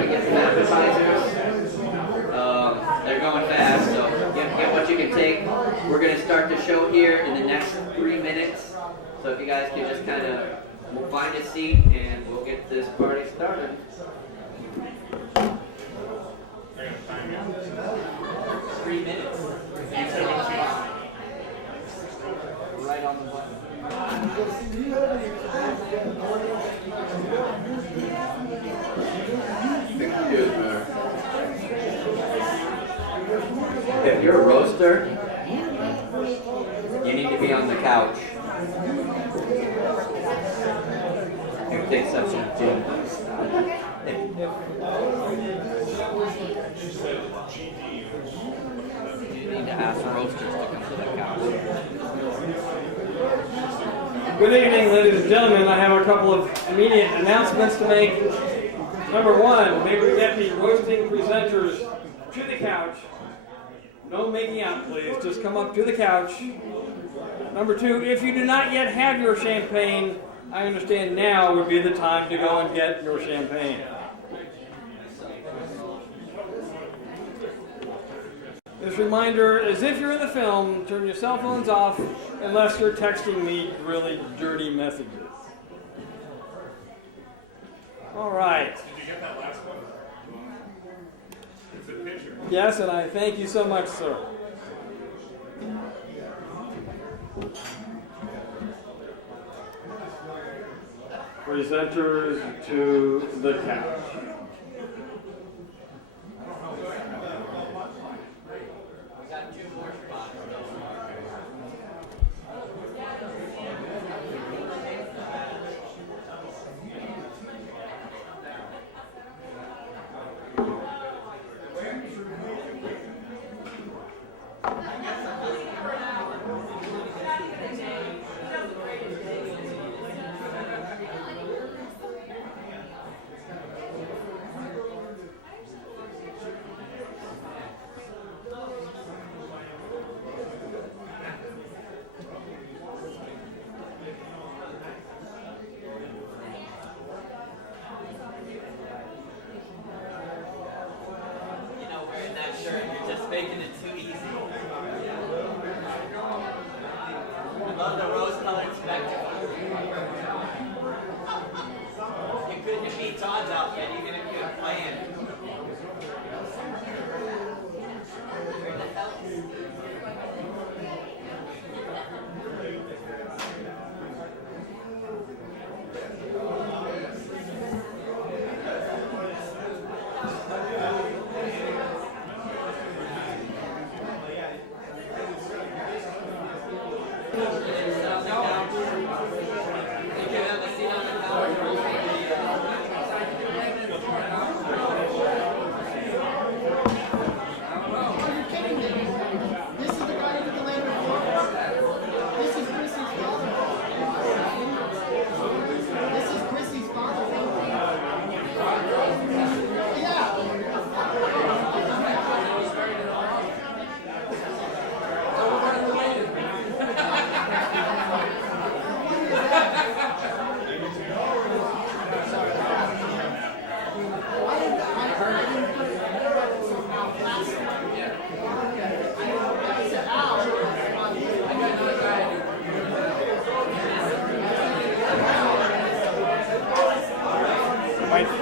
to get some appetizers. They're going fast, so get what you can take. We're going to start the show here in the next 3 minutes. So if you guys can just kind of find a seat and we'll get this party started. 3 minutes. Right on the button. If you're a roaster, you need to be on the couch. You take substance too. You need to ask roasters to come to the couch. Good evening, ladies and gentlemen. I have a couple of immediate announcements to make. Number one, may we get the roasting presenters to the couch. No making out, please. Just come up to the couch. Number two, if you do not yet have your champagne, I understand now would be the time to go and get your champagne. This reminder is if you're in the film, turn your cell phones off unless you're texting me really dirty messages. All right. Did you get that last one? It's a picture. Yes, and I thank you so much, sir. Presenters to the couch. Making it too easy. I love the rose-colored spectacles. You couldn't beat Todd's outfit even if you were playing. Where the hell is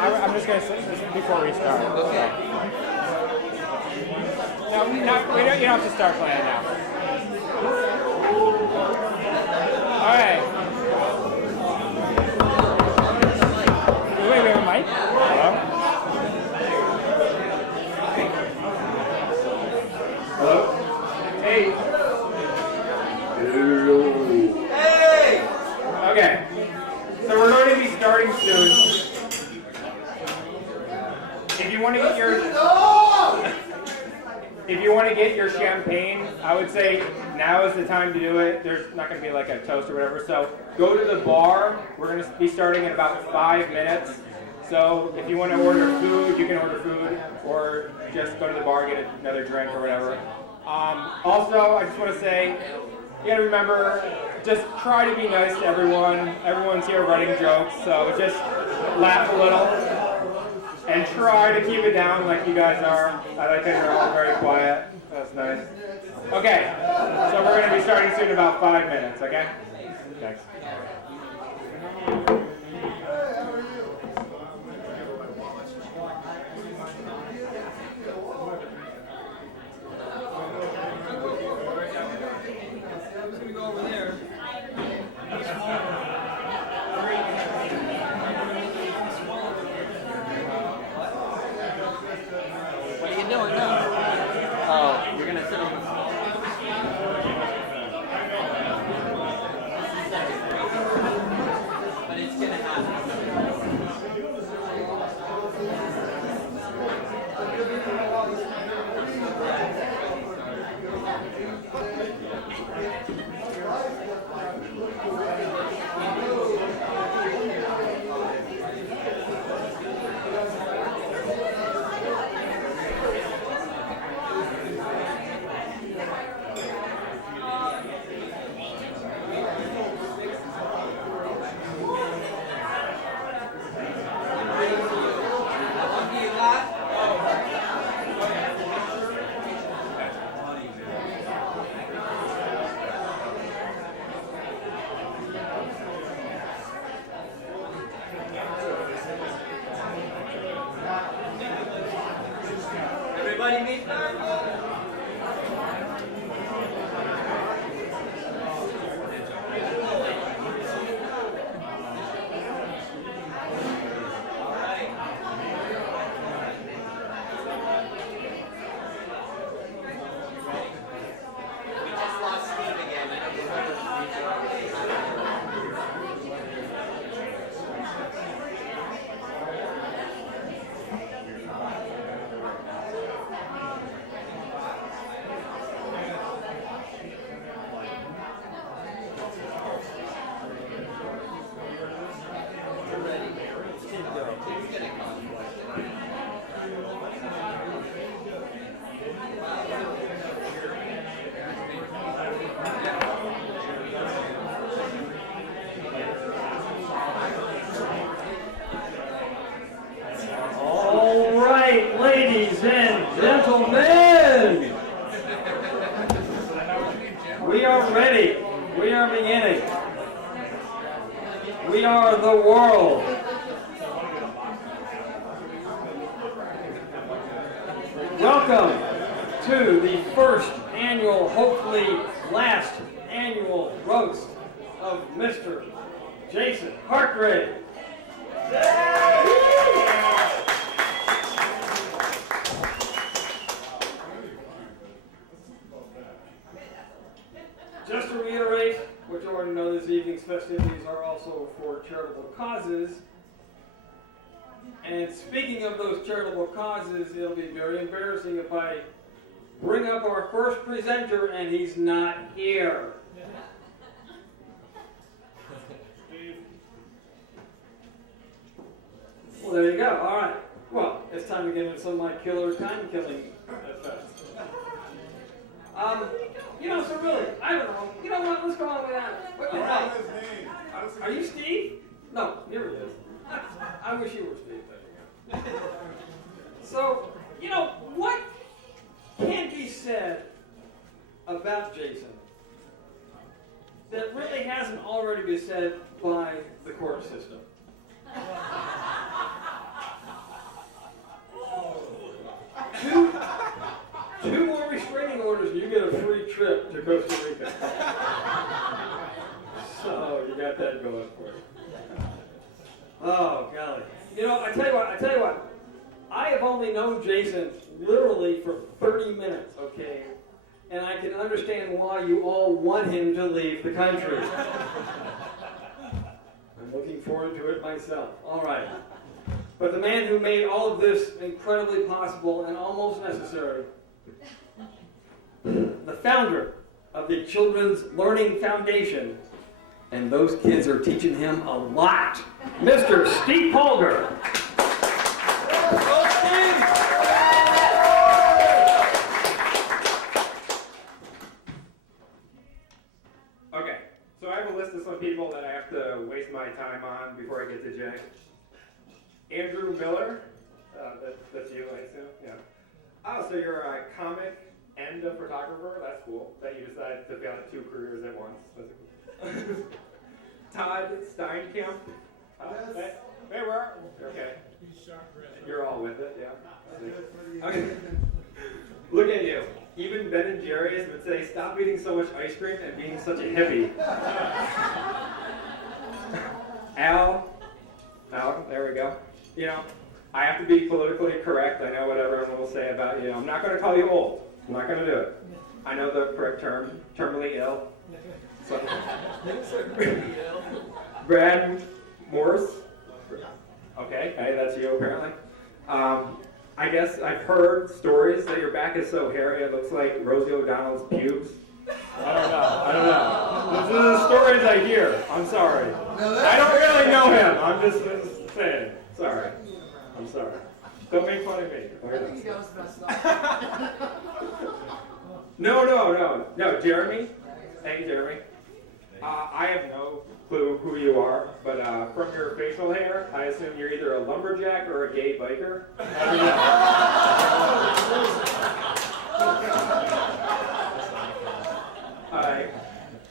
I'm just going to say this before we start. okay? No, you don't have to start playing now. All right. Wait, we have a mic? Hello? Hello? Hey. Hey! Okay. So we're going to be starting soon. If you want to get your champagne, I would say now is the time to do it. There's not going to be like a toast or whatever. So go to the bar. We're going to be starting in about 5 minutes. So if you want to order food, you can order food, or just go to the bar and get another drink or whatever. Also, I just want to say, you got to remember, just try to be nice to everyone. Everyone's here writing jokes, so just laugh a little. And try to keep it down like you guys are. I like that you're all very quiet. That's nice. Okay, so we're going to be starting soon in about 5 minutes, okay? Thanks. What are you doing now? Oh, you're gonna sit on the floor. But it's gonna happen. Everybody meet All right, ladies and gentlemen, we are ready. We are beginning. We are the world. Welcome to the first annual, hopefully last annual roast of Mr. Jason Hartgrave. Just to reiterate, what you already know, this evening's festivities are also for charitable causes. And speaking of those charitable causes, it'll be very embarrassing if I bring up our first presenter and he's not here. Well, there you go. All right. Well, it's time to get into some of my killer time-killing effects. So really, I don't know. You know what? Let's go on with that. What the hell? Are you Steve? No, here he is. I wish you were Steve. So, what can be said about Jason that really hasn't already been said by the court system? Two more restraining orders and you get a free trip to Costa Rica. So you got that going for you. Oh, golly. I tell you what. I have only known Jason literally for 30 minutes, okay? And I can understand why you all want him to leave the country. I'm looking forward to it myself. All right. But the man who made all of this incredibly possible and almost necessary, the founder of the Children's Learning Foundation, and those kids are teaching him a lot, Mr. Steve Polgar. Okay, so I have a list of some people that I have to waste my time on before I get to Jay. Andrew Miller, so you're a comic and a photographer. That's cool. That you decided to balance 2 careers at once. That's cool. Todd Steinkamp. Hey, where are you? Okay. You're all with it, yeah. Okay. Look at you. Even Ben and Jerry's would say, stop eating so much ice cream and being such a hippie. Al, there we go. You know, I have to be politically correct. I know what everyone will say about you. I'm not going to call you old. I'm not going to do it. I know the correct term, terminally ill. So. Brad Morse. Okay, that's you apparently. I guess I've heard stories that your back is so hairy it looks like Rosie O'Donnell's pubes. I don't know. These are the stories I hear. I'm sorry. I don't really know him. I'm just saying. Sorry. I'm sorry. Don't make fun of me. I think he got us messed up. No, Jeremy. Hey, Jeremy. I have no clue who you are, but from your facial hair, I assume you're either a lumberjack or a gay biker. I don't know.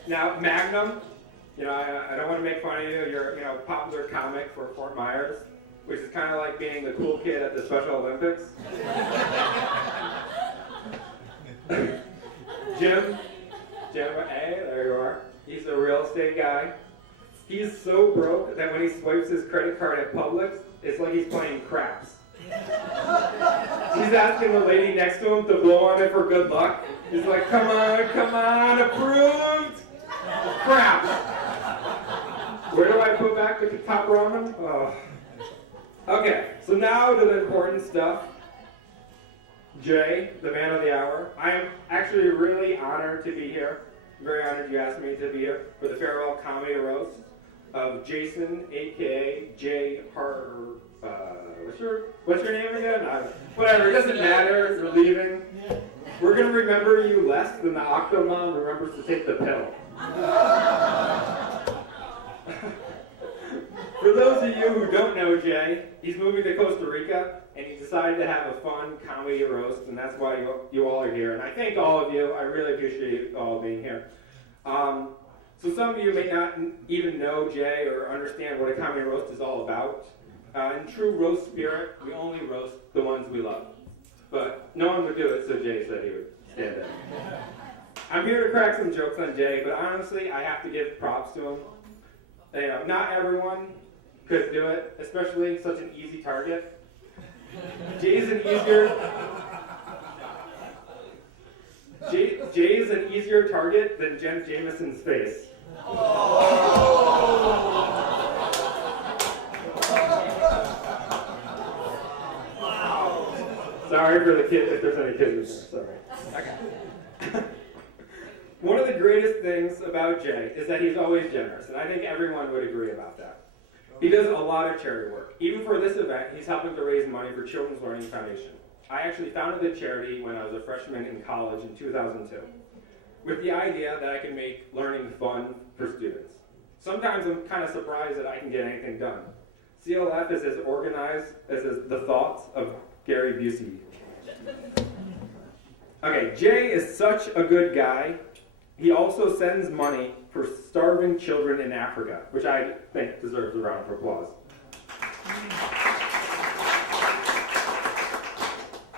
Now, Magnum, you know, I don't want to make fun of you. You're, you know, popular comic for Fort Myers, which is kind of like being the cool kid at the Special Olympics. Jim, hey, there you are. He's a real estate guy. He's so broke that when he swipes his credit card at Publix, it's like he's playing craps. He's asking the lady next to him to blow on it for good luck. He's like, come on, approved! Craps! Where do I put back the top ramen? Oh. Okay, so now to the important stuff. Jay, the man of the hour. I am actually really honored to be here. Very honored you asked me to be here for the farewell comedy roast of Jason, aka Jay what's your name again? Whatever, it doesn't matter. You're leaving. We're gonna remember you less than the Octomom remembers to take the pill. For those of you who don't know Jay, he's moving to Costa Rica, and he decided to have a fun comedy roast, and that's why you all are here. And I thank all of you. I really appreciate you all being here. So some of you may not even know Jay or understand what a comedy roast is all about. In true roast spirit, we only roast the ones we love. But no one would do it, so Jay said he would stand there. I'm here to crack some jokes on Jay, but honestly, I have to give props to him. You know, not everyone could do it, especially such an easy target. Jay's an easier target than Jen Jameson's face. Sorry for the kids, if there's any kids. Sorry. Okay. One of the greatest things about Jay is that he's always generous, and I think everyone would agree about that. He does a lot of charity work. Even for this event, he's helping to raise money for Children's Learning Foundation. I actually founded the charity when I was a freshman in college in 2002, with the idea that I can make learning fun for students. Sometimes I'm kind of surprised that I can get anything done. CLF is as organized as the thoughts of Gary Busey. Okay, Jay is such a good guy. He also sends money for starving children in Africa, which I think deserves a round of applause.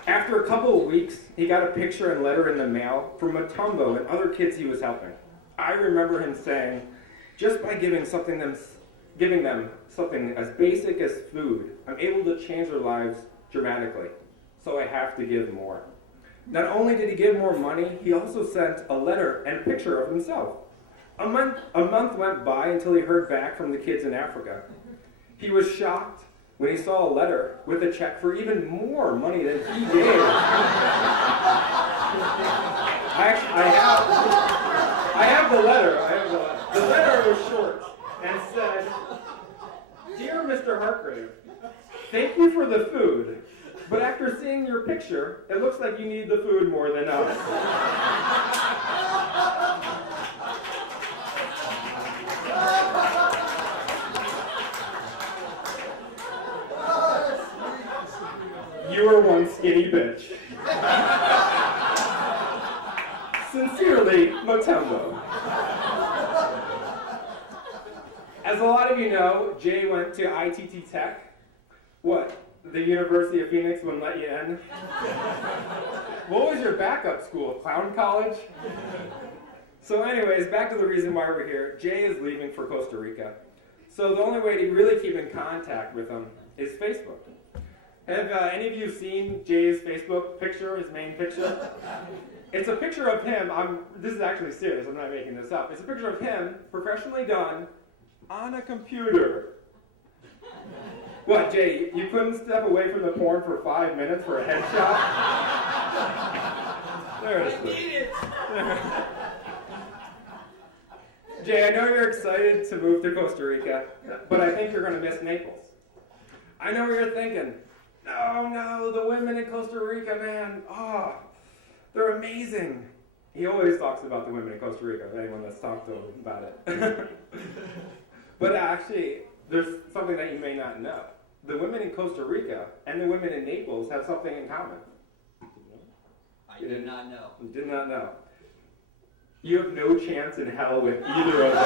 After a couple of weeks, he got a picture and letter in the mail from Matumbo and other kids he was helping. I remember him saying, just by giving them something as basic as food, I'm able to change their lives dramatically, so I have to give more. Not only did he give more money, he also sent a letter and a picture of himself. A month went by until he heard back from the kids in Africa. He was shocked when he saw a letter with a check for even more money than he gave. I have the letter. The letter was short and said, "Dear Mr. Hartgrave, thank you for the food. But after seeing your picture, it looks like you need the food more than us." You were one skinny bitch. Sincerely, Motembo. As a lot of you know, Jay went to ITT Tech. What? The University of Phoenix wouldn't let you in? What was your backup school? Clown College? So anyways, back to the reason why we're here. Jay is leaving for Costa Rica. So the only way to really keep in contact with him is Facebook. Have any of you seen Jay's Facebook picture, his main picture? It's a picture of him. This is actually serious, I'm not making this up. It's a picture of him, professionally done, on a computer. What, Jay, you couldn't step away from the porn for 5 minutes for a headshot? Seriously. Jay, I know you're excited to move to Costa Rica, but I think you're going to miss Naples. I know what you're thinking. No, the women in Costa Rica, man, they're amazing. He always talks about the women in Costa Rica, anyone that's talked to him about it. But actually, there's something that you may not know. The women in Costa Rica and the women in Naples have something in common. I did not know. You did not know. You have no chance in hell with either of them.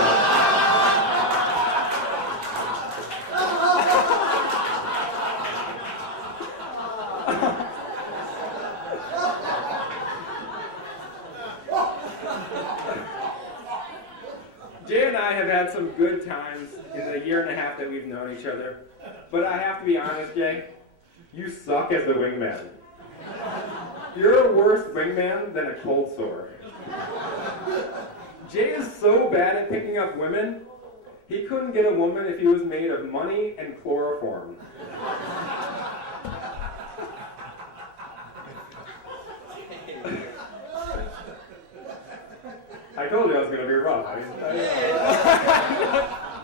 Jay and I have had some good times in the year and a half that we've known each other. But I have to be honest, Jay, you suck as a wingman. You're a worse wingman than a cold sore. Jay is so bad at picking up women, he couldn't get a woman if he was made of money and chloroform. I told you I was going to be rough.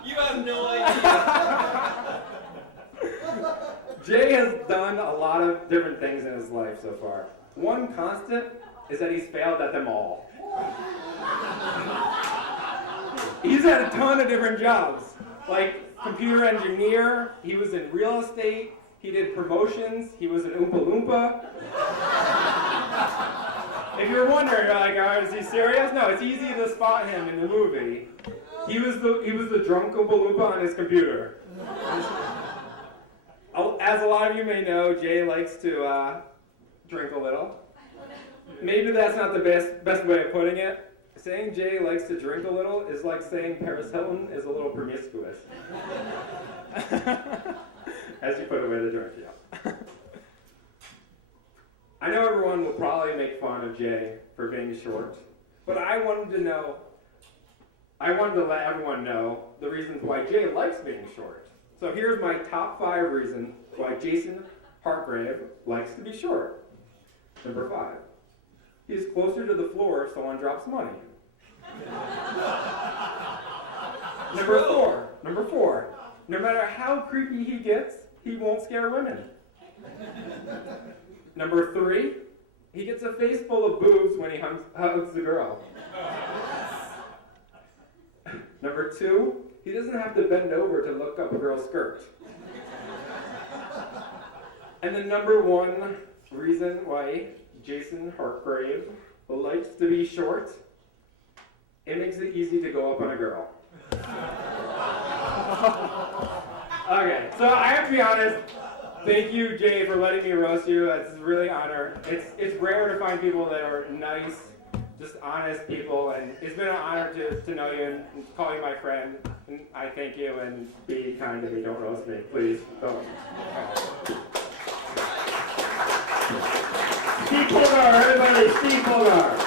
You have no idea. Jay has done a lot of different things in his life so far. One constant is that he's failed at them all. He's had a ton of different jobs, like computer engineer, he was in real estate, he did promotions, he was an Oompa Loompa. If you're wondering, you're like, is he serious? No, it's easy to spot him in the movie. He was the drunk Oompa Loompa on his computer. As a lot of you may know, Jay likes to drink a little. Maybe that's not the best way of putting it. Saying Jay likes to drink a little is like saying Paris Hilton is a little promiscuous. As you put away the drink, yeah. I know everyone will probably make fun of Jay for being short, but I wanted to let everyone know the reasons why Jay likes being short. So here's my top 5 reasons why Jason Hartgrave likes to be short. Number 5, he is closer to the floor if someone drops money. Number four, no matter how creepy he gets, he won't scare women. Number 3, he gets a face full of boobs when he hugs the girl. Number 2, he doesn't have to bend over to look up a girl's skirt. And the number 1 reason why Jason Hartgrave likes to be short, it makes it easy to go up on a girl. Okay, so I have to be honest, thank you, Jay, for letting me roast you. That's really an honor. It's rare to find people that are nice, just honest people, and it's been an honor to know you and call you my friend. And I thank you, and be kind to me. Don't roast me, please. Don't. Steve Polgar, everybody, Steve Polgar.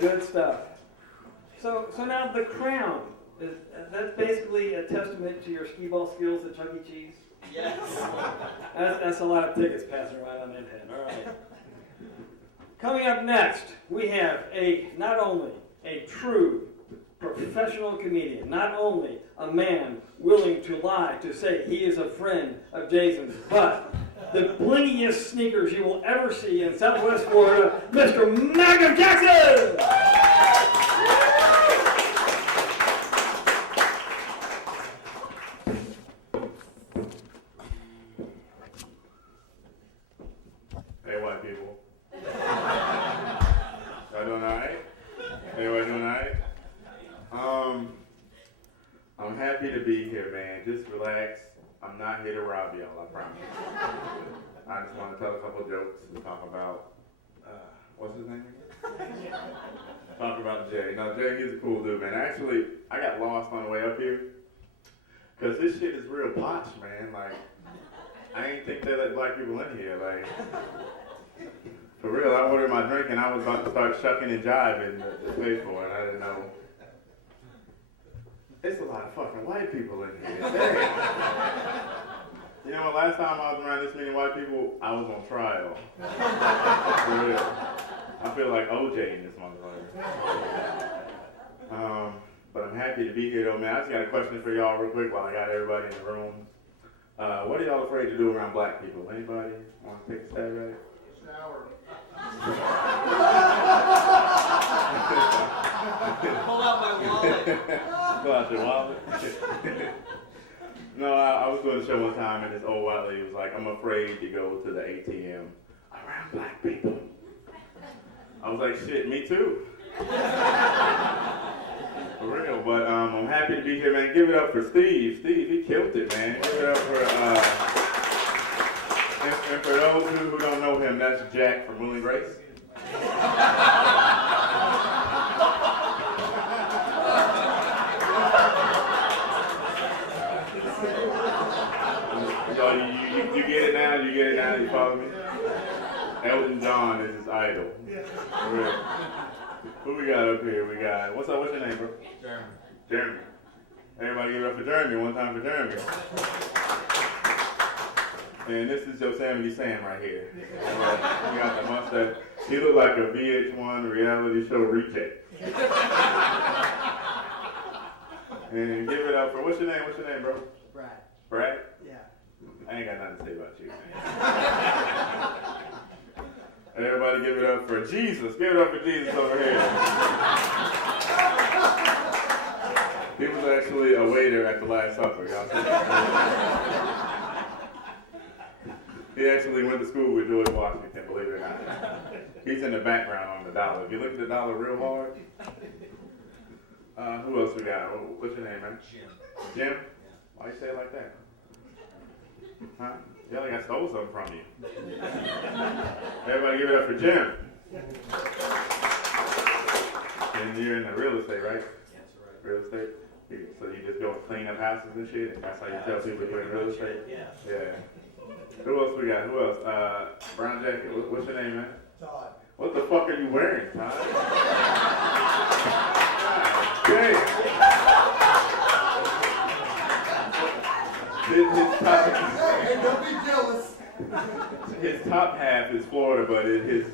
Good stuff. So now the crown, that's basically a testament to your skee-ball skills at Chuck E. Cheese? Yes. That's a lot of tickets passing around on that head. All right. Coming up next, we have not only a true professional comedian, not only a man willing to lie to say he is a friend of Jason's, but the blingiest sneakers you will ever see in Southwest Florida, Mr. Magnum Jackson! not here to rob y'all, I promise. I just want to tell a couple of jokes and talk about, what's his name again? Talk about Jay. No, Jay, he's a cool dude, man. Actually, I got lost on the way up here. Because this shit is real posh, man. Like, I ain't think they let black people in here. Like, for real, I ordered my drink and I was about to start shucking and jiving to pay for it. I didn't know. It's a lot of fucking white people in here. Dang. You know, last time I was around this many white people, I was on trial. For real. I feel like OJ in this motherfucker. But I'm happy to be here though, man. I just got a question for y'all real quick while I got everybody in the room. What are y'all afraid to do around black people? Anybody want to take a stab at it? Shower. Pull out my wallet. Pull out your wallet. No, I was doing a show one time and this old white lady was like, I'm afraid to go to the ATM around black people. I was like, shit, me too. For real, but I'm happy to be here, man. Give it up for Steve. Steve, he killed it, man. Give it up for, and for those who don't know him, that's Jack from Will and Grace. So you get it now, you follow me? Elton John is his idol. For real. Who we got up here? We got, what's your name, bro? Jeremy. Jeremy. Everybody give it up for Jeremy, one time for Jeremy. And this is Yosemite Sam right here. He got the mustache. He looked like a VH1 reality show reject. And give it up for, what's your name, bro? Brad. Brad? Yeah. I ain't got nothing to say about you, man. Everybody give it up for Jesus. Give it up for Jesus over here. He was actually a waiter at the Last Supper, y'all see that? He actually went to school with George Washington, believe it or not. He's in the background on the dollar. If you look at the dollar real hard, who else we got? What's your name, man? Jim. Jim? Yeah. Why you say it like that? Huh? Yeah, like I stole something from you. Everybody give it up for Jim. And you're in the real estate, right? That's right. Real estate? So you just go clean up houses and shit, and that's how you tell people you're in real estate? Yeah. Yeah. Who else we got? Who else? Brown jacket. What's your name, man? Todd. What the fuck are you wearing, Todd? Okay. His top, Hey, don't be jealous. his top half is Florida, but his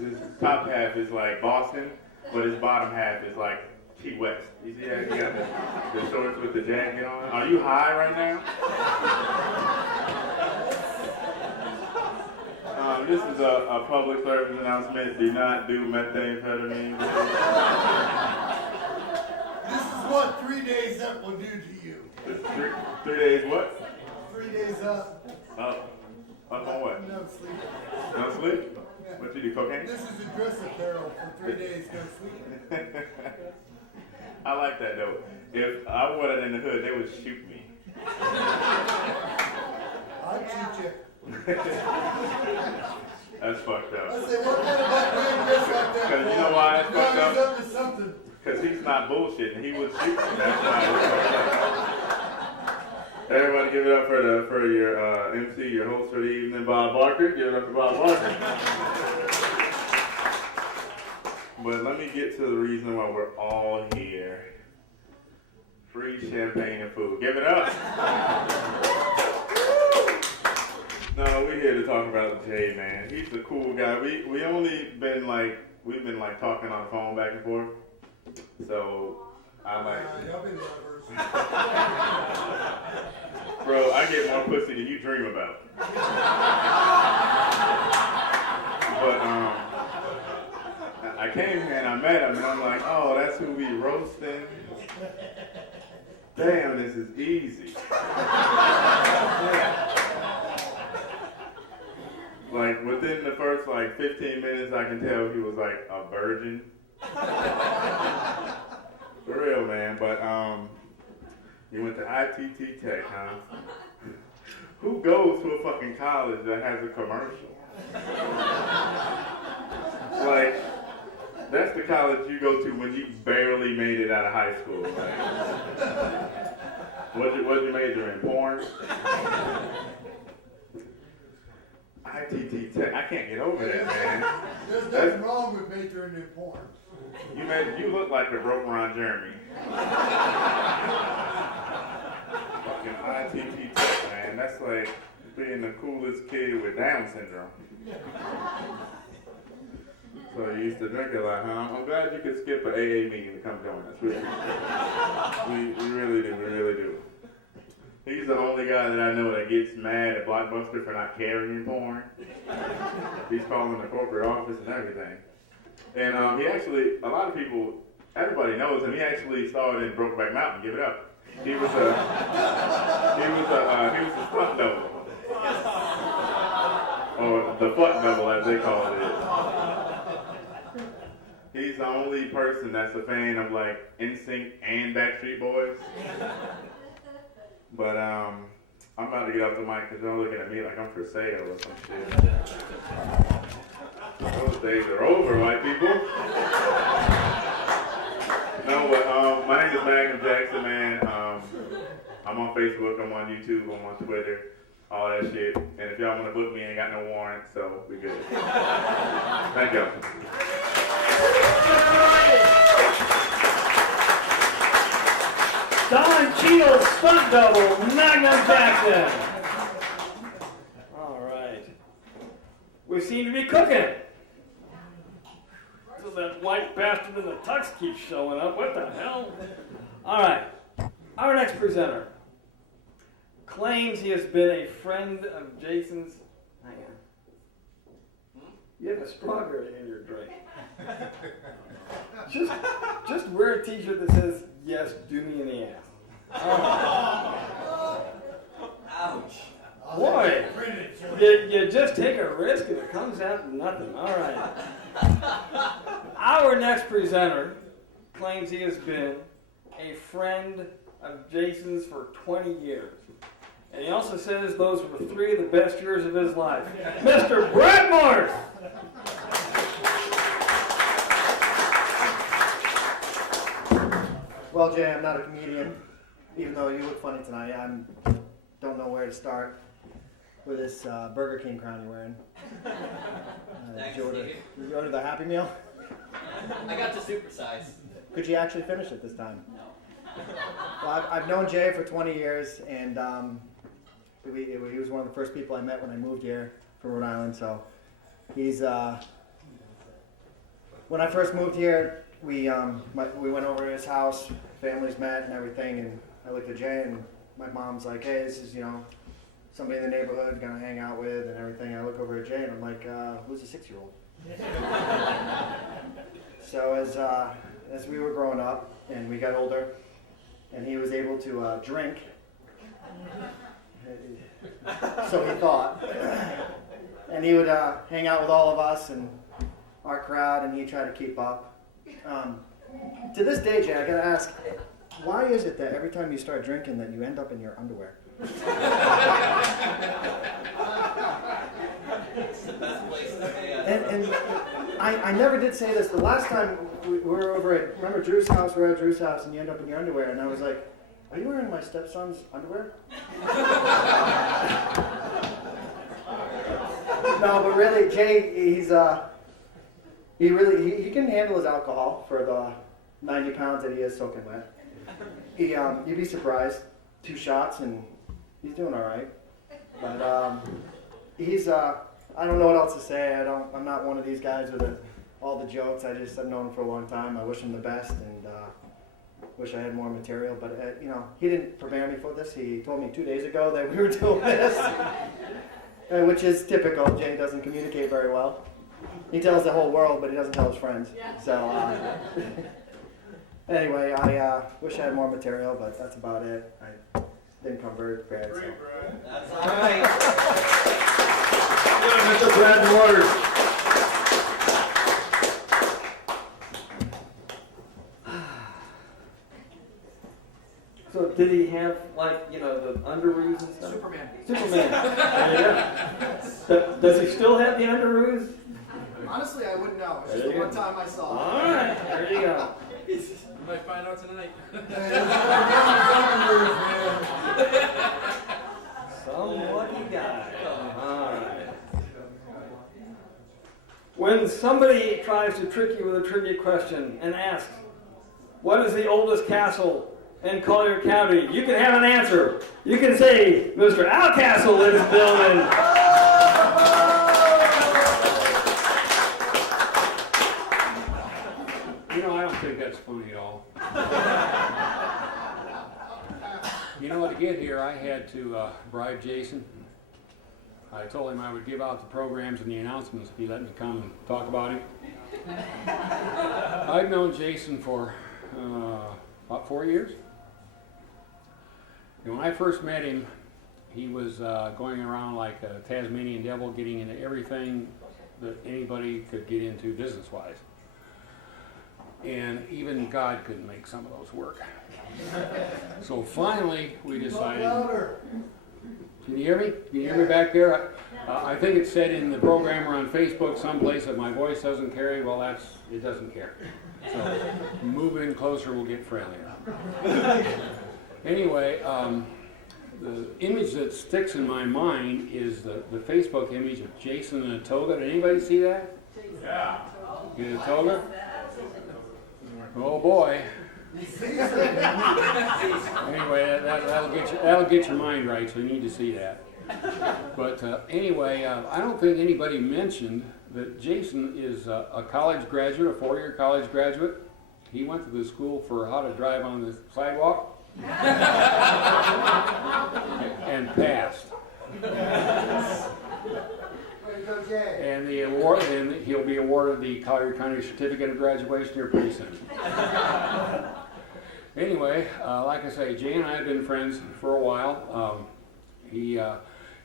top half is like Boston, but his bottom half is like Key West. You see that? You got the shorts with the jacket on. Are you high right now? This is a public service announcement. Do not do methamphetamine. This is what 3 days up will do to you. Three days what? 3 days up. Up on what? No sleep. No sleep? What you do, cocaine? This is a dress apparel for 3 days, no sleep. I like that though. If I wore that in the hood, they would shoot me. I'd shoot you. That's fucked I up. say, what kind of black man dress like that? 'Cause you know why that's No, fucked he's up? up to something. Because he's not bullshitting. He would shoot me. That's why it's fucked up. Everybody give it up for your MC, your host for the evening, Bob Barker. Give it up for Bob Barker. But let me get to the reason why we're all here. Free champagne and food. Give it up. No, we're here to talk about Jay, man. He's a cool guy. We only been we've been talking on the phone back and forth. So I Y'all been lovers. bro, I get more pussy than you dream about. But I came here and I met him and I'm like, oh, that's who we roasting. Damn, this is easy. Like within the first 15 minutes, I can tell he was like a virgin. For real, man. But you went to ITT Tech, huh? who goes to a fucking college that has a commercial? Like, that's the college you go to when you barely made it out of high school. Like, what'd you major in? Porn? ITT Tech. I can't get over that, man. There's nothing wrong with majoring in porn. You look like a broke Ron Jeremy. Fucking ITT Tech, man. That's like being the coolest kid with Down syndrome. So you used to drink a lot, huh? I'm glad you could skip an AA meeting to come join us. We really do, we really do. He's the only guy that I know that gets mad at Blockbuster for not carrying porn. He's calling the corporate office and everything. And he actually, a lot of people, everybody knows him. He actually starred in Brokeback Mountain. Give it up. He was a stunt double, or the fuck double as they call it. He's the only person that's a fan of like NSYNC and Backstreet Boys. But I'm about to get off the mic because y'all looking at me like I'm for sale or some shit. Those days are over, white people. No, but my name is Magnum Jackson, man. I'm on Facebook, I'm on YouTube, I'm on Twitter, all that shit. And if y'all want to book me, I ain't got no warrant, so we good. Thank y'all. Don Cheadle's stunt double, Magnum Jackson. All right. We seem to be cooking. So that white bastard in the tux keeps showing up. What the hell? All right. Our next presenter claims he has been a friend of Jason's. Hang on. You have a strawberry in your drink. Just wear a t-shirt that says, "Yes, do me in the ass." Ouch. Boy, you just take a risk and it comes out nothing. All right. Our next presenter claims he has been a friend of Jason's for 20 years. And he also says those were 3 of the best years of his life. Mr. Brett Morris! Well, Jay, I'm not a comedian, even though you look funny tonight. I don't know where to start with this Burger King crown you're wearing. Thanks, Did Stevie. you order the Happy Meal? I got to supersize. Could you actually finish it this time? No. Well, I've known Jay for 20 years, and he was one of the first people I met when I moved here from Rhode Island. So he's when I first moved here, we went over to his house, families met and everything, and I looked at Jay, and my mom's like, "Hey, this is somebody in the neighborhood gonna hang out with and everything." I look over at Jay and I'm like, "Who's a 6-year-old?" So as we were growing up and we got older, and he was able to drink, so he thought, and he would hang out with all of us and our crowd, and he'd try to keep up. To this day, Jay, I gotta ask, why is it that every time you start drinking that you end up in your underwear? It's the best place to be. And I never did say this. The last time we were over at, remember Drew's house, we were at Drew's house, and you end up in your underwear, and I was like, "Are you wearing my stepson's underwear?" No, but really, Jay, he can handle his alcohol for the 90 pounds that he is soaking wet. You'd be surprised. 2 shots and he's doing all right. But I don't know what else to say. I'm not one of these guys with all the jokes. I've known him for a long time. I wish him the best, and wish I had more material. But he didn't prepare me for this. He told me 2 days ago that we were doing this, which is typical. Jay doesn't communicate very well. He tells the whole world, but he doesn't tell his friends. So anyway, I wish I had more material, but that's about it. I didn't come very prepared. So. That's all right. Mr. Brett Morris. So did he have, like, you know, the underoos and stuff? Superman. Superman. There you go. Does he still have the underoos? Honestly, I wouldn't know. It's There just the you one go. time I saw it. All right, there you go. You might find out tonight. Some lucky guy. All right. When somebody tries to trick you with a trivia question and asks, what is the oldest castle in Collier County? You can have an answer. You can say, Mr. Al Castle, ladies and gentlemen. You know, I don't think that's funny at all. You know, to get here, I had to bribe Jason. I told him I would give out the programs and the announcements if he let me come and talk about him. I've known Jason for about 4 years. And when I first met him, he was going around like a Tasmanian devil, getting into everything that anybody could get into business-wise. And even God couldn't make some of those work. So finally, we decided. Can you hear me? Can you hear me back there? I think it said in the program or on Facebook someplace that my voice doesn't carry. Well, it doesn't care. So move in closer, we'll get friendlier. Anyway, the image that sticks in my mind is the Facebook image of Jason in a toga. Did anybody see that? Yeah. In a toga? Oh boy. Anyway, that'll get your mind right, so you need to see that. But anyway, I don't think anybody mentioned that Jason is a college graduate, a 4-year college graduate. He went to the school for how to drive on the sidewalk and passed. And the award, and he'll be awarded the Collier County Certificate of Graduation here pretty soon. Anyway, like I say, Jay and I have been friends for a while. It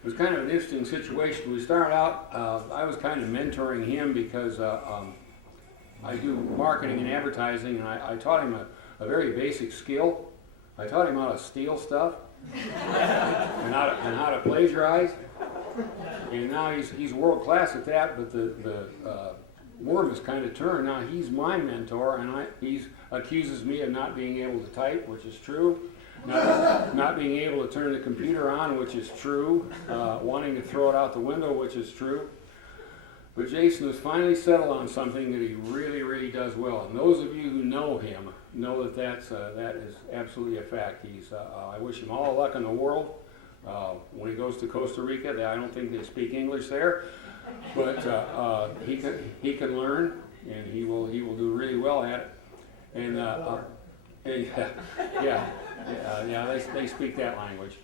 was kind of an interesting situation. We started out, I was kind of mentoring him because I do marketing and advertising, and I taught him a very basic skill. I taught him how to steal stuff and how to plagiarize. And now he's world class at that, but the worm has kind of turned. Now he's my mentor, and he accuses me of not being able to type, which is true. Not being able to turn the computer on, which is true. Wanting to throw it out the window, which is true. But Jason has finally settled on something that he really, really does well. And those of you who know him know that that is absolutely a fact. I wish him all the luck in the world. When he goes to Costa Rica, I don't think they speak English there, but he can learn, and he will do really well at it. And they speak that language.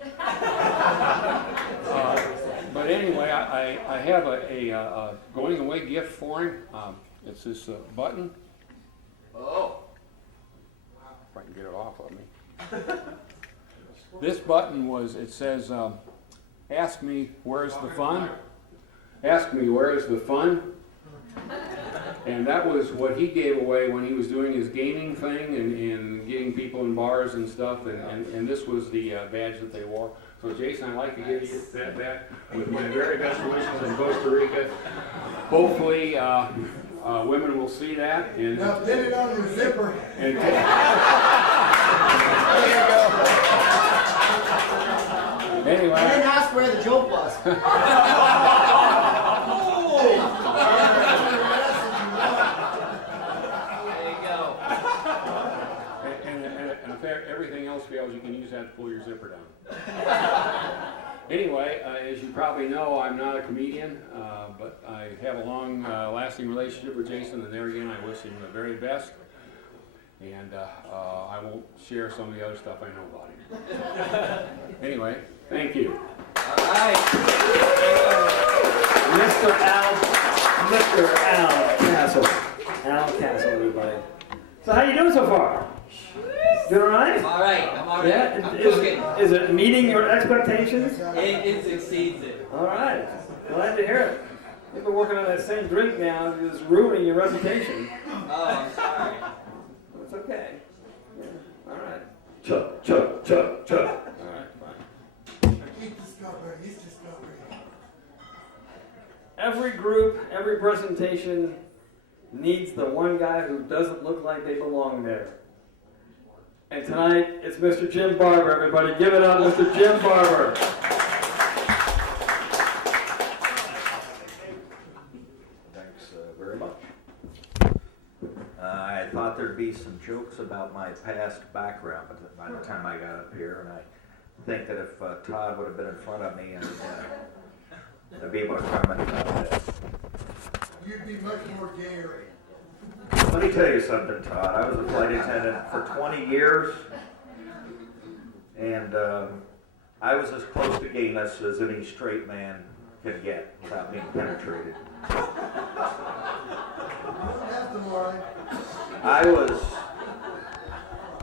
But anyway, I have a going away gift for him. It's this button. Oh. If I can get it off of me. This button it says, ask me where's the fun? Ask me where is the fun? And that was what he gave away when he was doing his gaming thing and getting people in bars and stuff, and this was the badge that they wore. So Jason, I'd like to give you that back with my very best wishes in Costa Rica. Hopefully women will see that. And Now pin it on your zipper. And There you go. anyway. I didn't ask where the joke was. And if everything else fails, you can use that to pull your zipper down. Anyway, as you probably know, I'm not a comedian, but I have a long-lasting relationship with Jason, and there again, I wish him the very best. And I won't share some of the other stuff I know about him. Anyway, thank you. All right. Mr. Al Castle. Al Castle, everybody. So how you doing so far? Doing all right? I'm all right. I'm all right. Yeah? I'm cooking. Is it meeting your expectations? It exceeds it. All right. Glad to hear it. You've been working on that same drink now, just ruining your reputation. Oh, I'm sorry. It's okay. Yeah. All right. Chuck, chuck, chuck, chuck. every group, every presentation needs the one guy who doesn't look like they belong there. And tonight, it's Mr. Jim Barber, everybody. Give it up, Mr. Jim Barber. Thanks very much. I thought there'd be some jokes about my past background, but by the time I got up here, and I think that if Todd would have been in front of me, and I'd be able to comment about it. You'd be much more Gary. Let me tell you something, Todd. I was a flight attendant for 20 years, and I was as close to gayness as any straight man can get without being penetrated. That's the line. I was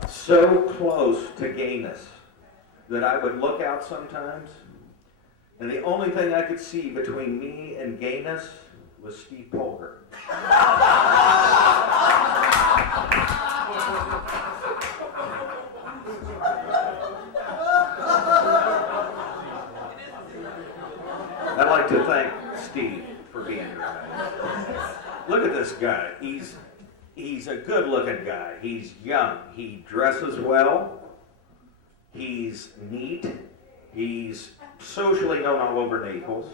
so close to gayness that I would look out sometimes, and the only thing I could see between me and gayness was Steve Polgar. I'd like to thank Steve for being here tonight. Look at this guy. He's a good-looking guy. He's young. He dresses well. He's neat. He's socially known all over Naples.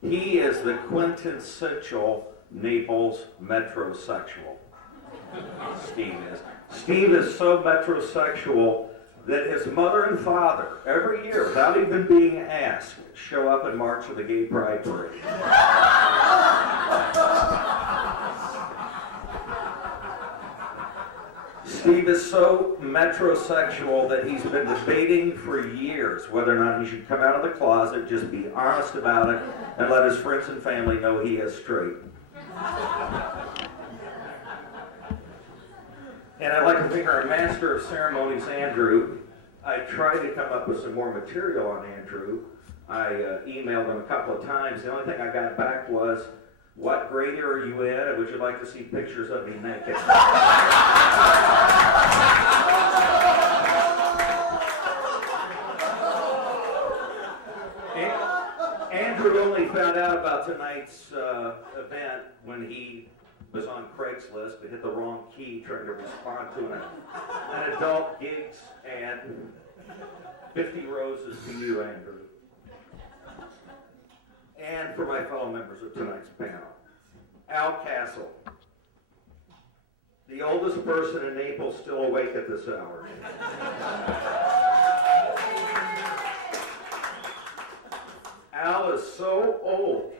He is the quintessential Naples metrosexual. Steve is. Steve is so metrosexual that his mother and father, every year, without even being asked, show up and march for the Gay Pride Parade. Steve is so metrosexual that he's been debating for years whether or not he should come out of the closet, just be honest about it, and let his friends and family know he is straight. And I'd like to thank our Master of Ceremonies, Andrew. I tried to come up with some more material on Andrew. I emailed him a couple of times. The only thing I got back was, "What grade are you in, and would you like to see pictures of me naked?" Andrew only found out about tonight's event when he was on Craigslist and hit the wrong key trying to respond to an adult gigs ad. 50 roses to you, Andrew. And for my fellow members of tonight's panel. Al Castle, the oldest person in Naples still awake at this hour. Al is so old.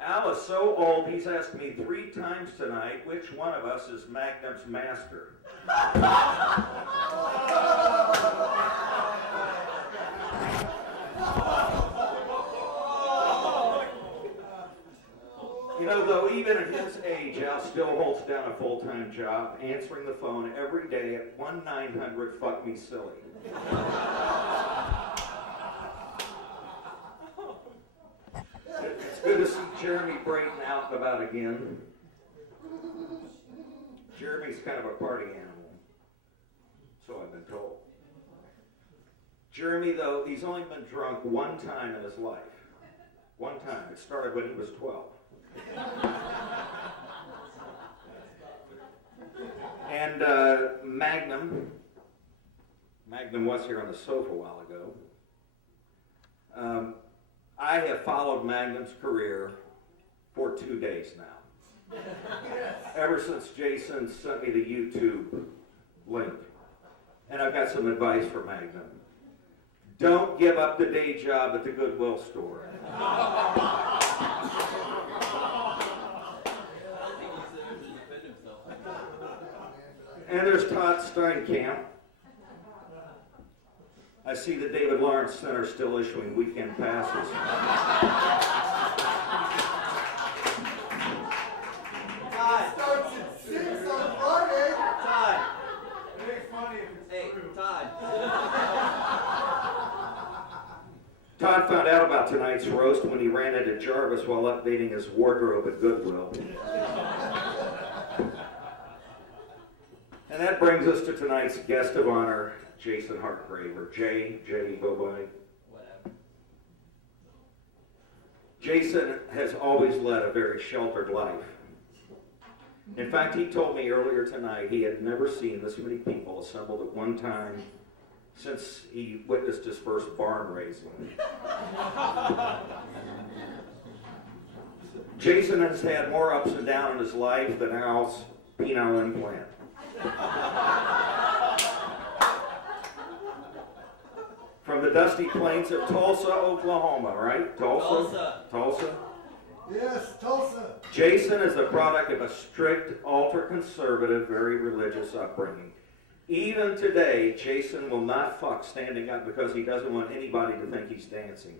Al is so old, he's asked me 3 times tonight which one of us is Magnum's master. You know, though, even at his age, Al still holds down a full-time job, answering the phone every day at 1-900 Fuck Me Silly. It's good to see Jeremy Brayton out and about again. Jeremy's kind of a party animal, so I've been told. Jeremy, though, he's only been drunk one time in his life. One time. It started when he was 12. And Magnum was here on the sofa a while ago. I have followed Magnum's career for 2 days now. Ever since Jason sent me the YouTube link. And I've got some advice for Magnum. Don't give up the day job at the Goodwill store. And there's Todd Steinkamp. I see the David Lawrence Center still issuing weekend passes. It starts at 6 on Friday. Todd. It ain't funny if it's Hey, true. Todd. Todd found out about tonight's roast when he ran into Jarvis while updating his wardrobe at Goodwill. And that brings us to tonight's guest of honor, Jason Hartgrave, or J, Bye-bye. Whatever. Jason has always led a very sheltered life. In fact, he told me earlier tonight he had never seen this many people assembled at one time since he witnessed his first barn raising. Jason has had more ups and downs in his life than Al's penile implant. From the dusty plains of Tulsa, Oklahoma, right? Tulsa? Yes, Tulsa. Jason is the product of a strict, ultra-conservative, very religious upbringing. Even today, Jason will not fuck standing up because he doesn't want anybody to think he's dancing.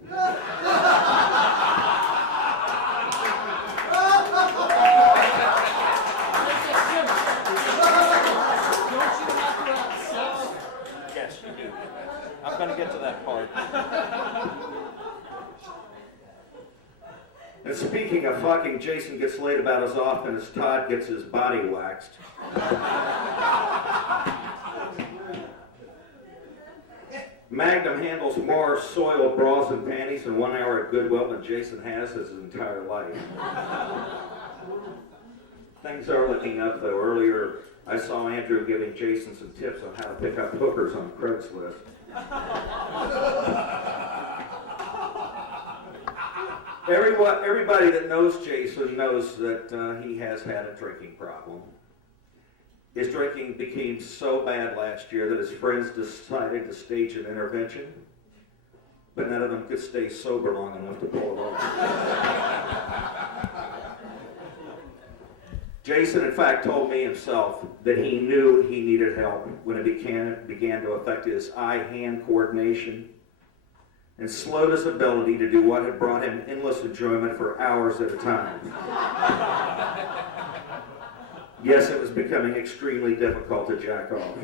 Yes, you do. I'm going to get to that part. And speaking of fucking, Jason gets laid about as often as Todd gets his body waxed. Magnum handles more soiled bras and panties in 1 hour at Goodwill than Jason has his entire life. Things are looking up, though. Earlier, I saw Andrew giving Jason some tips on how to pick up hookers on Craigslist. Everybody that knows Jason knows that he has had a drinking problem. His drinking became so bad last year that his friends decided to stage an intervention, but none of them could stay sober long enough to pull it off. Jason, in fact, told me himself that he knew he needed help when it began to affect his eye-hand coordination and slowed his ability to do what had brought him endless enjoyment for hours at a time. Yes, it was becoming extremely difficult to jack off.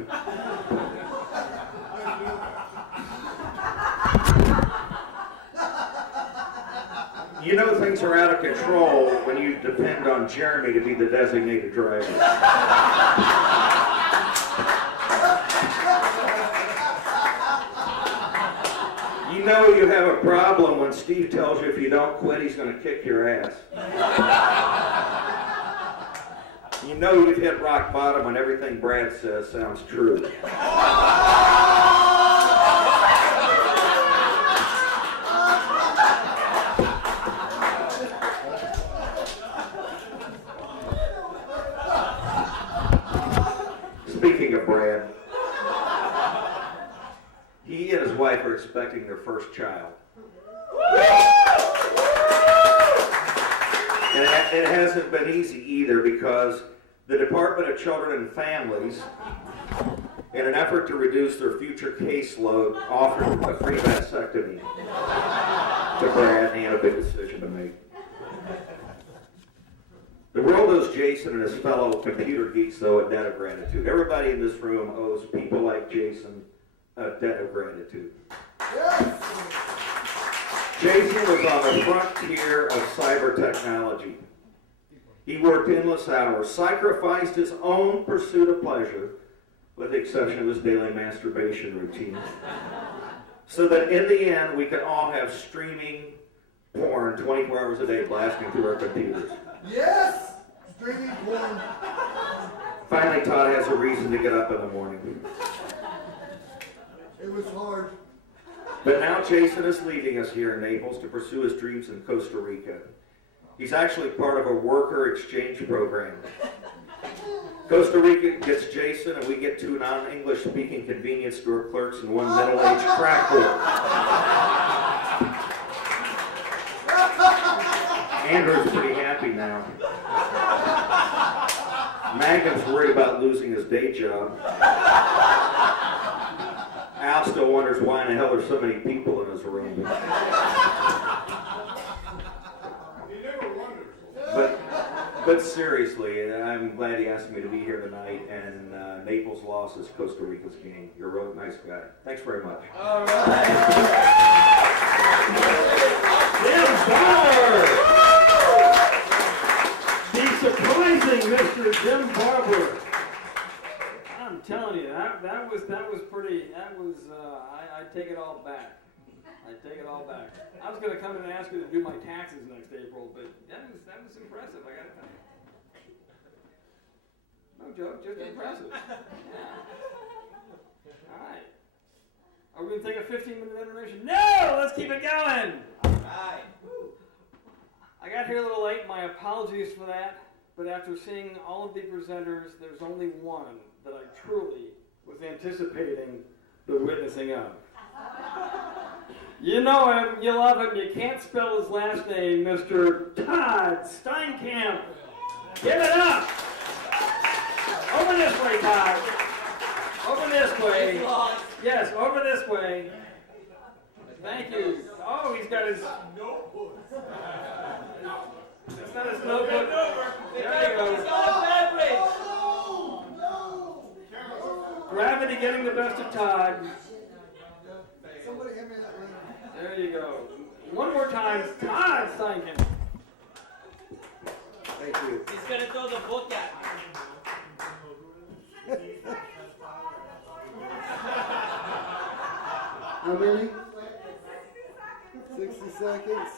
You know things are out of control when you depend on Jeremy to be the designated driver. You know you have a problem when Steve tells you if you don't quit, he's going to kick your ass. You know you've hit rock bottom when everything Brad says sounds true. Speaking of Brad, he and his wife are expecting their first child. And it hasn't been easy either because the Department of Children and Families, in an effort to reduce their future caseload, offered a free vasectomy to Brad, and he had a big decision to make. The world owes Jason and his fellow computer geeks, though, a debt of gratitude. Everybody in this room owes people like Jason a debt of gratitude. Yes. Jason was on the frontier of cyber technology. He worked endless hours, sacrificed his own pursuit of pleasure, with the exception of his daily masturbation routine, so that in the end we could all have streaming porn 24 hours a day blasting through our computers. Yes. Streaming porn. Finally, Todd has a reason to get up in the morning. It was hard. But now Jason is leaving us here in Naples to pursue his dreams in Costa Rica. He's actually part of a worker exchange program. Costa Rica gets Jason, and we get two non-English speaking convenience store clerks and one middle-aged crack whore. Andrew's pretty happy now. Magnum's worried about losing his day job. Al still wonders why in the hell there's so many people in his room. But seriously, I'm glad he asked me to be here tonight, and Naples lost is Costa Rica's gain. You're a real nice guy. Thanks very much. All right. Jim Barber! The surprising Mr. Jim Barber. I'm telling you, that was pretty. I take it all back. I take it all back. I was going to come in and ask you to do my taxes next April, but that was impressive, I got to tell you. No joke, just impressive. Yeah. All right. Are we going to take a 15-minute intermission? No! Let's keep it going! All right. I got here a little late. My apologies for that. But after seeing all of the presenters, there's only one that I truly was anticipating the witnessing of. You know him, you love him, you can't spell his last name, Mr. Todd Steinkamp. Give it up! Over this way, Todd. Over this way. Yes, over this way. Thank you. Oh, he's got his notebook. It's not his notebook. There you go. Gravity getting the best of Todd. Somebody give me that ring. There you go. One more time, Todd Steinkamp. Thank you. He's gonna throw the book at me. How many? 60 seconds.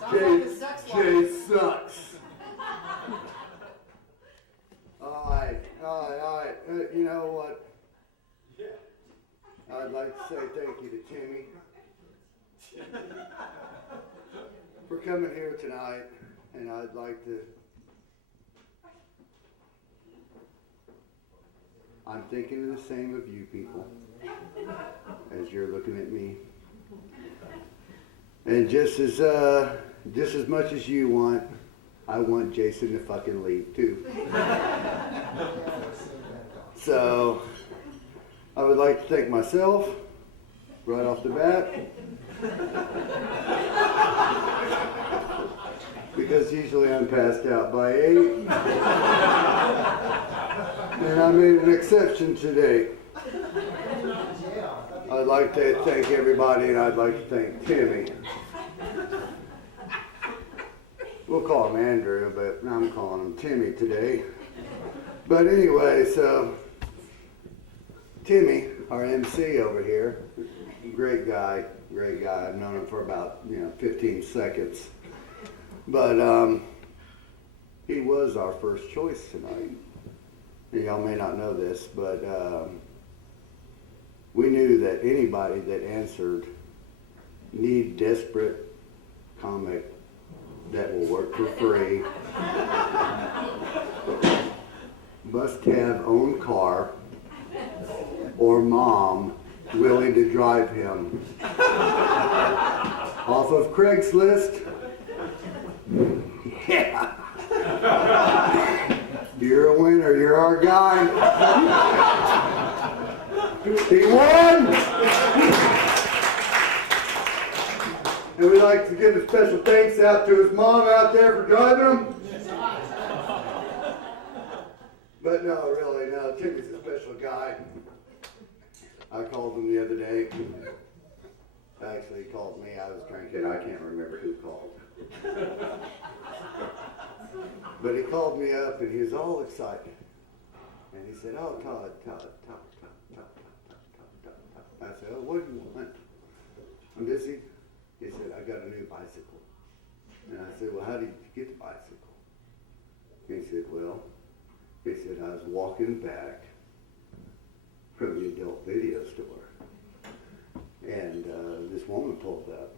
Sounds like a sex life. Jay sucks. All right. You know what? I'd like to say thank you to Timmy for coming here tonight, and I'd like to. I'm thinking the same of you people as you're looking at me. And just as much as you want, I want Jason to fucking leave too. So, I would like to thank myself right off the bat. Because usually I'm passed out by 8. And I made an exception today. I'd like to thank everybody, and I'd like to thank Timmy. We'll call him Andrew, but I'm calling him Timmy today. But anyway, so Timmy, our MC over here, great guy. I've known him for about 15 seconds. But he was our first choice tonight. And y'all may not know this, but we knew that anybody that answered need desperate comic that will work for free, must have own car, or mom willing to drive him. Off of Craigslist. Yeah. You're a winner, you're our guy. He won! And we'd like to give a special thanks out to his mom out there for driving him. But no, really, no, Timmy's a special guy. I called him the other day. Actually, he called me, I was drinking, I can't remember who called. But he called me up and he was all excited. And he said, oh, Todd. I said, oh, what do you want? I'm busy. He said, I got a new bicycle. And I said, well, how did you get the bicycle? He said, well, I was walking back from the adult video store. And this woman pulled up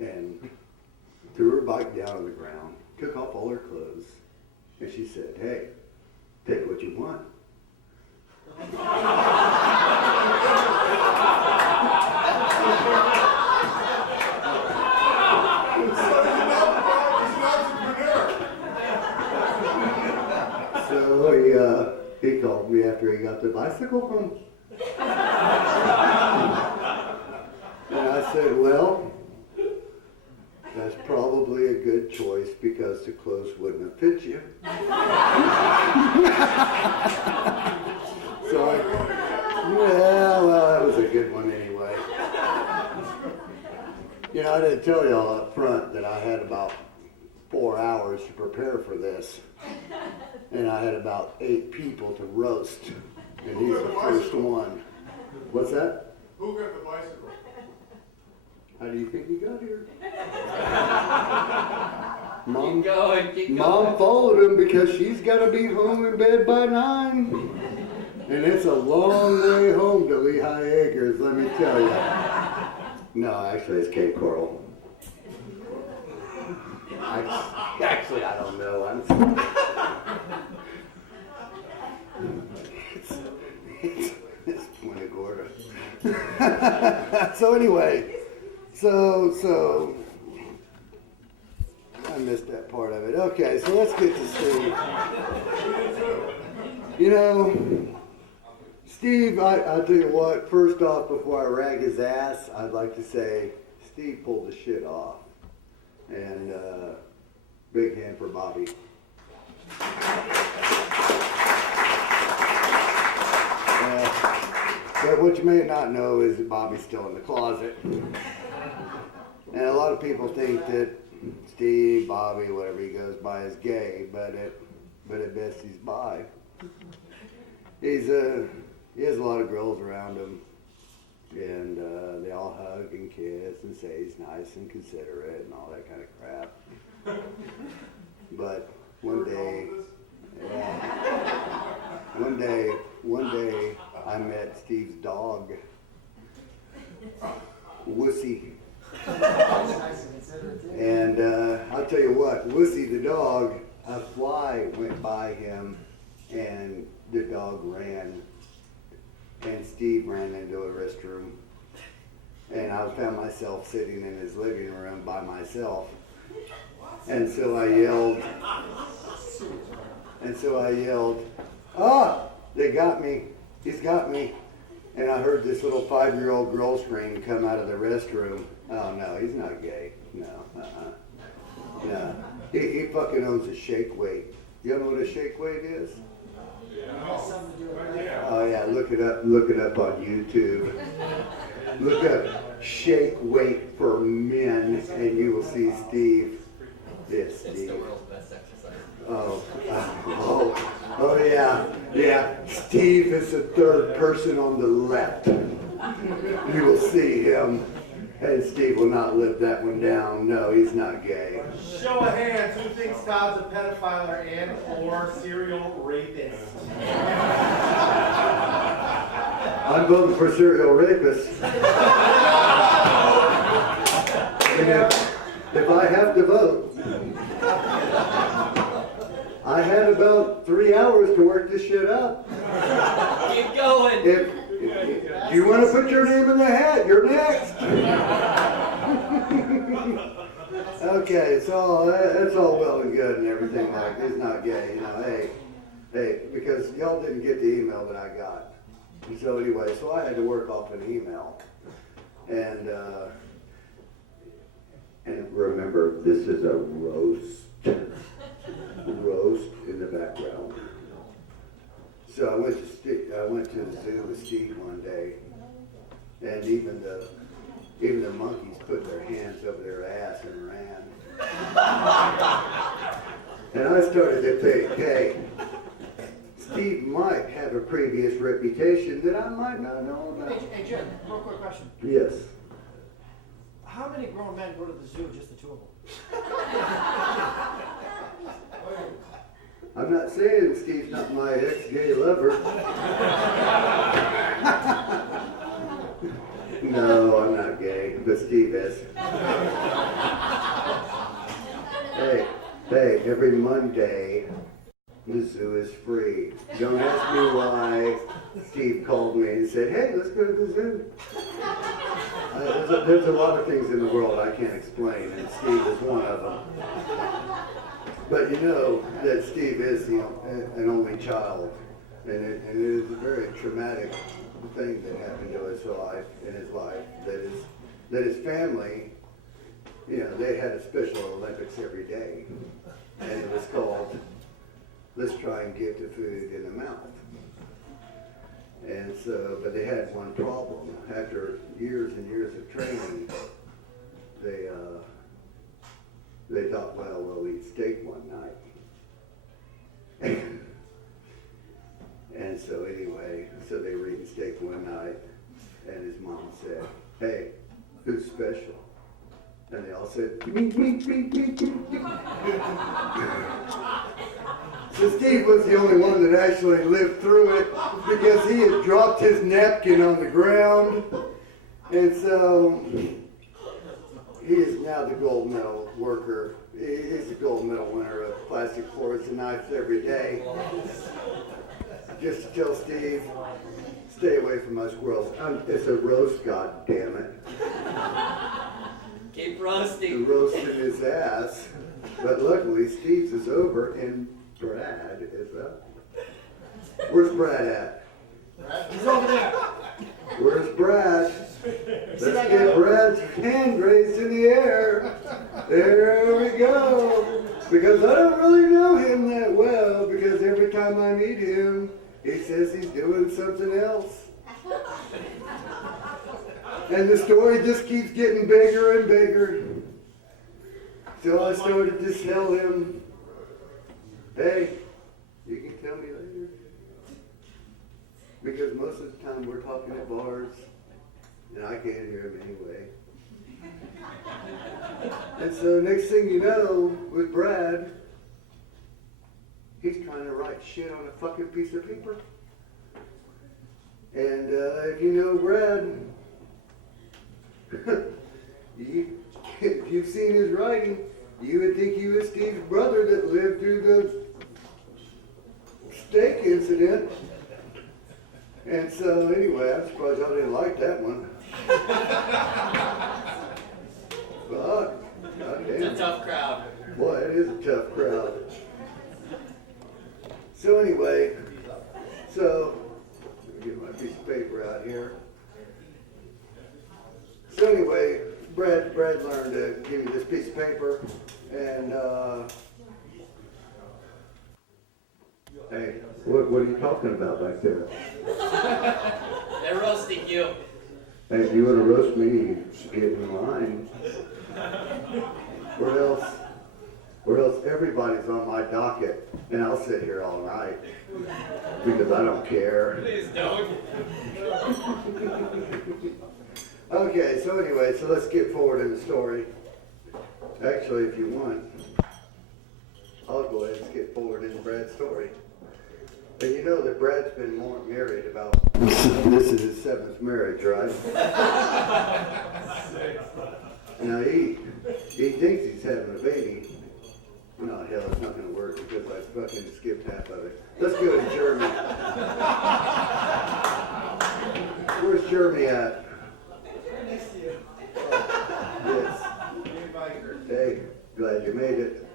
and threw her bike down on the ground, took off all her clothes, and she said, hey, take what you want. So he called me after he got the bicycle home. And I said, well, that's probably a good choice because the clothes wouldn't have fit you. So well, that was a good one anyway. I didn't tell y'all up front that I had about 4 hours to prepare for this. And I had about 8 people to roast. And he's the first one. What's that? Who got the bicycle? How do you think he got here? Keep going, keep going. Mom followed him because she's got to be home in bed by 9. And it's a long way home to Lehigh Acres, let me tell you. No, actually, it's Cape Coral. Actually, I don't know. It's Punta Gorda. So anyway, so I missed that part of it. Okay, so let's get to Steve. You know, Steve, I'll tell you what, first off, before I rag his ass, I'd like to say Steve pulled the shit off. And big hand for Bobby. But what you may not know is that Bobby's still in the closet. And a lot of people think that Steve, Bobby, whatever he goes by is gay, but at best he's bi. He has a lot of girls around him, and they all hug and kiss and say he's nice and considerate and all that kind of crap. But one day I met Steve's dog, Wussy. And I'll tell you what, Wussy the dog, a fly went by him and the dog ran. And Steve ran into a restroom. And I found myself sitting in his living room by myself. And so I yelled, "Ah, they got me. He's got me." And I heard this little 5-year-old girl scream come out of the restroom. Oh no, he's not gay. No, No. He fucking owns a shake weight. You know what a shake weight is? Oh yeah, look it up on YouTube. Look up shake weight for men and you will see Steve. Yes, Steve. It's the world's best exercise. Oh yeah. Steve is the third person on the left. You will see him. And Steve will not live that one down. No, he's not gay. Show of hands, who thinks Todd's a pedophile or serial rapist? I'm voting for serial rapist. And if I have to vote, I had about 3 hours to work this shit up. Keep going. If you want to put your name in the hat, you're next. Okay, so that's all well and good and everything like it's not gay, you know, hey, because y'all didn't get the email that I got. And so anyway, so I had to work off an email. And remember, this is a roast in the background. So I went to the zoo with Steve one day, and even the monkeys put their hands over their ass and ran. And I started to think, hey, Steve might have a previous reputation that I might not know about. Hey Jim, real quick question. Yes. How many grown men go to the zoo, just the two of them? I'm not saying Steve's not my ex-gay lover. No, I'm not gay, but Steve is. Hey, every Monday, the zoo is free. Don't ask me why. Steve called me and said, hey, let's go to the zoo. There's a lot of things in the world I can't explain, and Steve is one of them. But you know that Steve is an only child, and it is a very traumatic thing that happened to his life, that his family, they had a Special Olympics every day, and it was called, let's try and get the food in the mouth. And so, but they had one problem. After years and years of training, they thought, well, we'll eat steak one night. And so anyway, so they were eating steak one night, and his mom said, hey, who's special? And they all said, meet, meet, meet, meet, meet, meet. So Steve was the only one that actually lived through it because he had dropped his napkin on the ground. And so he is now the gold medal worker. He's the gold medal winner of plastic forks and knives every day. Just to tell Steve, stay away from my squirrels. It's a roast, god damn it. Keep roasting. Roasting his ass. But luckily, Steve's is over and Brad is up. Where's Brad at? He's over there. Where's Brad? Let's get Brad's hand raised in the air. There we go. Because I don't really know him that well, because every time I meet him, he says he's doing something else. And the story just keeps getting bigger and bigger. So I started to tell him, hey, you can tell me later. Because most of the time we're talking at bars, and I can't hear him anyway. And so next thing you know, with Brad, he's trying to write shit on a fucking piece of paper. And if you know Brad, if you've seen his writing, you would think he was Steve's brother that lived through the steak incident. And so anyway, I'm surprised y'all didn't like that one. But, goddamn. It's a tough crowd. Boy, it is a tough crowd. So anyway, let me get my piece of paper out here. So anyway, Brad learned to give me this piece of paper, and hey, what are you talking about back there? They're roasting you. Hey, if you want to roast me, get in line. Or else everybody's on my docket, and I'll sit here all night because I don't care. Please don't. Okay, so anyway, so let's get forward in the story. Actually, if you want, I'll go ahead and skip forward into Brad's story. And you know that Brad's been married about, this is his 7th marriage, right? Now he thinks he's having a baby. No, hell, it's not going to work because I fucking skipped half of it. Let's go to Jeremy. Where's Jeremy at? Yes. Hey, glad you made it.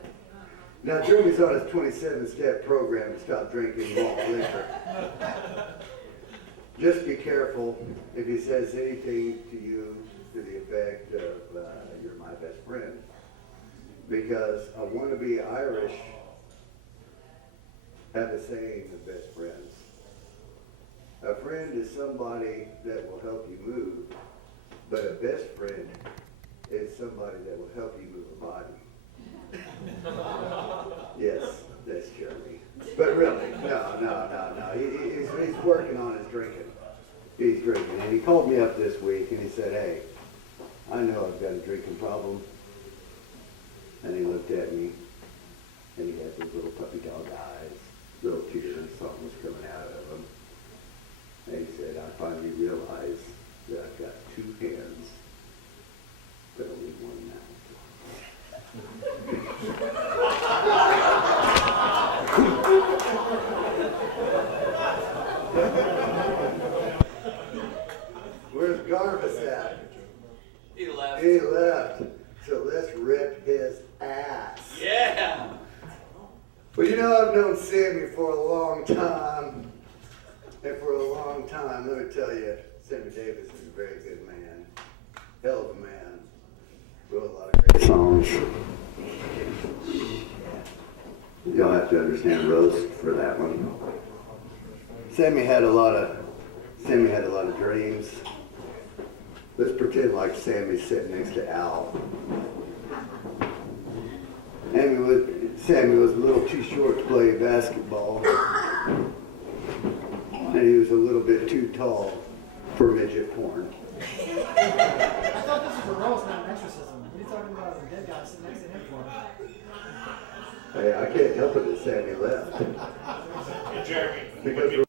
Now, Jeremy's on his 27-step program to stop drinking malt liquor. Just be careful if he says anything to you to the effect of, you're my best friend. Because a wannabe Irish have the saying of best friends. A friend is somebody that will help you move, but a best friend is somebody that will help you move a body. Yes, that's Jeremy. But really, no. He's working on his drinking. He's drinking. And he called me up this week and he said, hey, I know I've got a drinking problem. And he looked at me and he had those little puppy dog eyes, little tears, something was coming out of them. And he said, I finally realized that I've got 2 hands, but only 1 mouth. Where's Garvis at? He left. He left. So let's rip his ass. Yeah. Well, you know, I've known Sammy for a long time. And for a long time, let me tell you, Sammy Davis is a very good man. Hell of a man. Wrote a lot of great songs. You'll have to understand roast for that one. Sammy had a lot of dreams. Let's pretend like Sammy's sitting next to Al. Sammy was a little too short to play basketball. And he was a little bit too tall for midget porn. I thought this was a roast, not an exorcism. What are you talking sit next to him for him. Hey, I can't help it that Sammy left. Hey, Jeremy. Because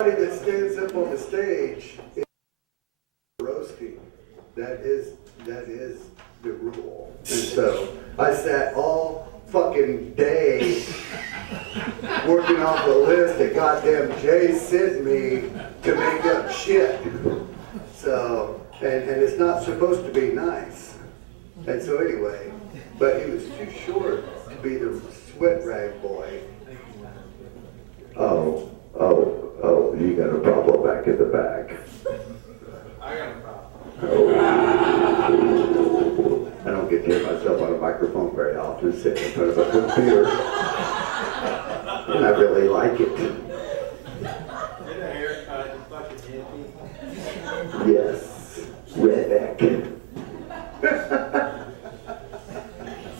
everybody that stands up on the stage is roasting. That is the rule. And so I sat all fucking day working off the list that goddamn Jay sent me to make up shit. So, and it's not supposed to be nice. And so anyway, but he was too short to be the sweat rag boy. Oh, you got a problem back in the back. I got a problem. Oh. I don't get to hear myself on a microphone very often, sitting in front of a computer. And I really like it. Get a haircut, you fucking hippie. Yes, redneck.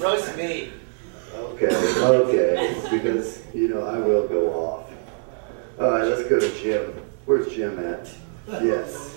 Roast me. Okay, because, I will go off. All right, let's go to Jim. Where's Jim at? Yes,